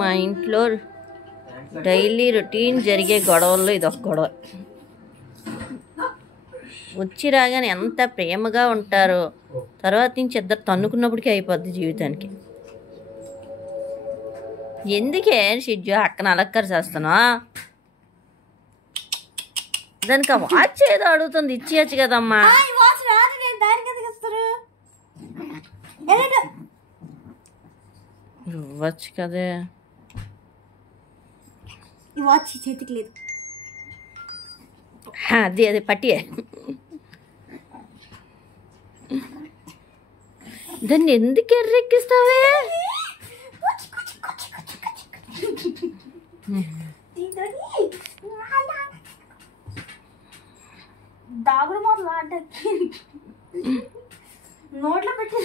మా ఇంట్లో daily routine జరిగే గొడవల్లో ఇదొక గొడవ. వచ్చి రాగానే ఎంత ప్రేమగా ఉంటారో తర్వాత నుంచి ఇద్దరు తన్నుకున్నప్పటికీ అయిపోద్ది జీవితానికి. ఎందుకే షిజ్జు అక్కన అలక్కర చేస్తున్నా? దానికి వాచ్ ఏదో అడుగుతుంది, ఇచ్చేయచ్చు కదమ్మా. ఇవ్వచ్చు కదే. చేతికి లేదు. అది అదే పట్టియే. దాన్ని ఎందుకు ఎర్రెక్కిస్తావే? దాగుడు మొదలు ఆడకి నోట్లో పెట్టి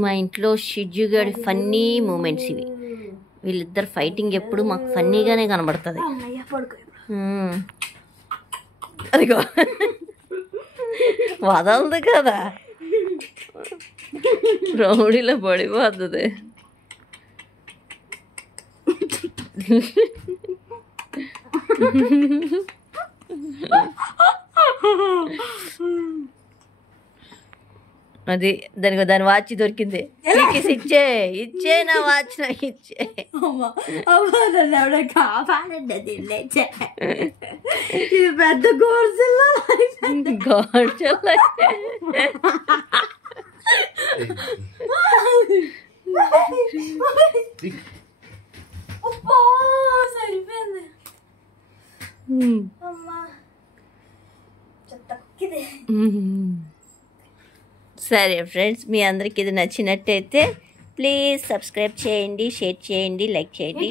మా ఇంట్లో షిజ్జు గారి ఫన్నీ మూమెంట్స్ ఇవి. వీళ్ళిద్దరు ఫైటింగ్ ఎప్పుడు మాకు ఫన్నీగానే కనబడుతుంది. అదిగో వదలదు కదా, రౌడీలో పడిపోతుంది. అది దాని వాచ్ దొరికింది. ఇచ్చే నా వాచ్ నాకు ఇచ్చే. కాపాడండి, అది ఇది పెద్ద గోర్జుల్లో సరిపోయింది. సరే ఫ్రెండ్స్, మీ అందరికి ఇది నచ్చినట్టయితే ప్లీజ్ సబ్స్క్రైబ్ చేయండి, షేర్ చేయండి, లైక్ చేయండి.